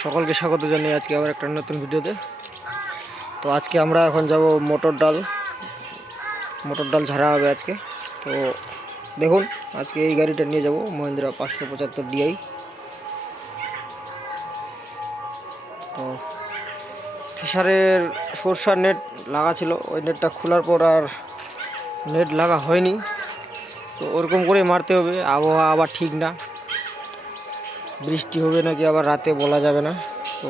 সকলকে স্বাগত জানিয়ে আজকে আবার একটা নতুন ভিডিওতে। তো আজকে আমরা এখন যাব মটর ডাল। মটর ডাল ঝাড়া হবে আজকে। তো দেখুন, আজকে এই গাড়িটা নিয়ে যাব মহিন্দ্রা পাঁচশো পঁচাত্তর ডিআই তো থ্রেশারের সরষার নেট লাগা ছিল, ওই নেটটা খোলার পর আর নেট লাগা হয়নি। তো ওরকম করে মারতে হবে, আবহাওয়া আবার ঠিক না। বৃষ্টি হবে নাকি আবার রাতে বলা যাবে না, তো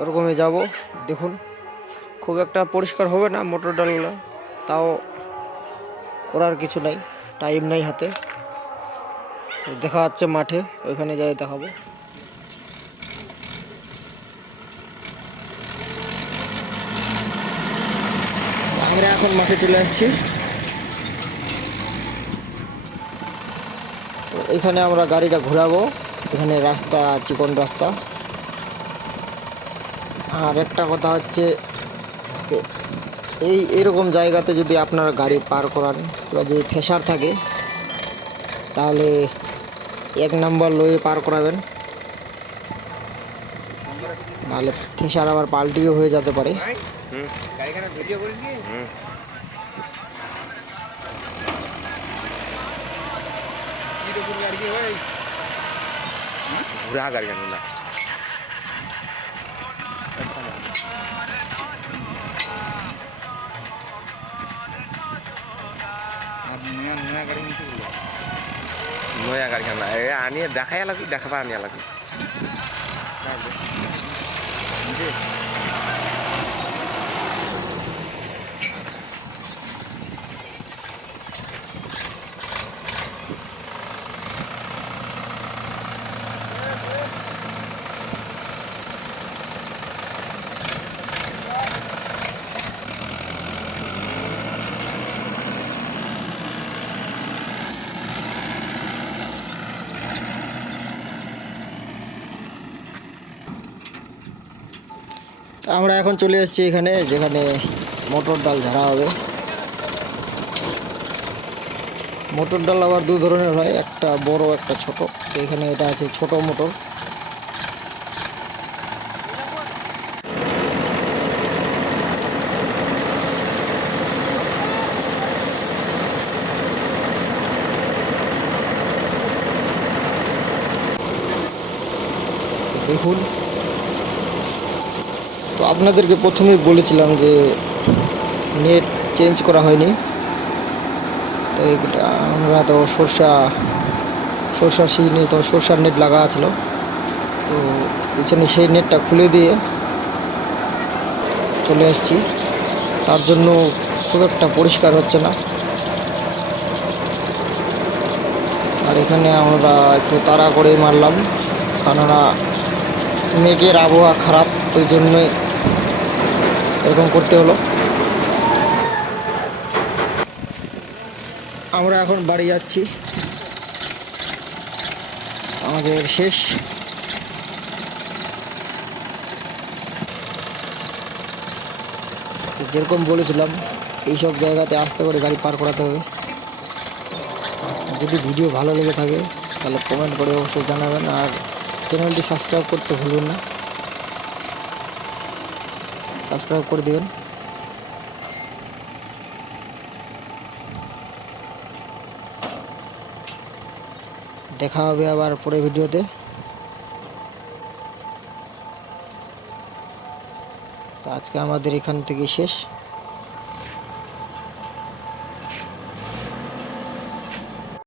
ওরকমই যাব। দেখুন, খুব একটা পরিষ্কার হবে না মোটর ডালগুলো, তাও করার কিছু নাই, টাইম নাই হাতে। তো দেখা যাচ্ছে মাঠে, ওইখানে যাই দেখাবো। আমরা এখন মাঠে চলে আসছি। এখানে আমরা গাড়িটা ঘোরাবো। এখানে রাস্তা চিকন রাস্তা। আর একটা কথা হচ্ছে এই এরকম জায়গাতে যদি আপনারা গাড়ি পার করান বা যদি থেসার থাকে তাহলে এক নাম্বার লয়ে পার করাবেন। নাহলে থেসার আবার পাল্টিও হয়ে যেতে পারে। ঘুরা গাড়ি কেন না নয়া গাড়ি কেন এ আনিয়ে দেখাই লাগি দেখাবা আনিয়া লাগি আমরা এখন চলে এসেছি এখানে, যেখানে মটর ডাল ঝাড়া হবে। মটর ডাল আবার দু ধরনের হয়, একটা বড়, একটা ছোট। এখানে এটা আছে ছোট মোটর। দেখুন তো আপনাদেরকে প্রথমেই বলেছিলাম যে নেট চেঞ্জ করা হয়নি। তো আমরা তো সরষা সরষার সিজনে তো সরষার নেট লাগা ছিল। তো পিছনে সেই নেটটা খুলে দিয়ে চলে আসছি। তার জন্য খুব একটা পরিষ্কার হচ্ছে না। আর এখানে আমরা একটু তাড়া করে মারলাম। কেননা মেঘের আবহাওয়া খারাপ, ওই জন্যই এরকম করতে হলো। আমরা এখন বাড়ি যাচ্ছি। আমাদের শেষ। যেরকম বলেছিলাম, এইসব জায়গাতে আস্তে করে গাড়ি পার করাতে হবে। যদি ভিডিও ভালো লেগে থাকে, তাহলে কমেন্ট করে অবশ্যই জানাবেন। আর চ্যানেলটি সাবস্ক্রাইব করতে ভুলবেন না। সাবস্ক্রাইব করে দিবেন। দেখা হবে আবার পরে ভিডিওতে। তো আজকে আমাদের এখান থেকে শেষ।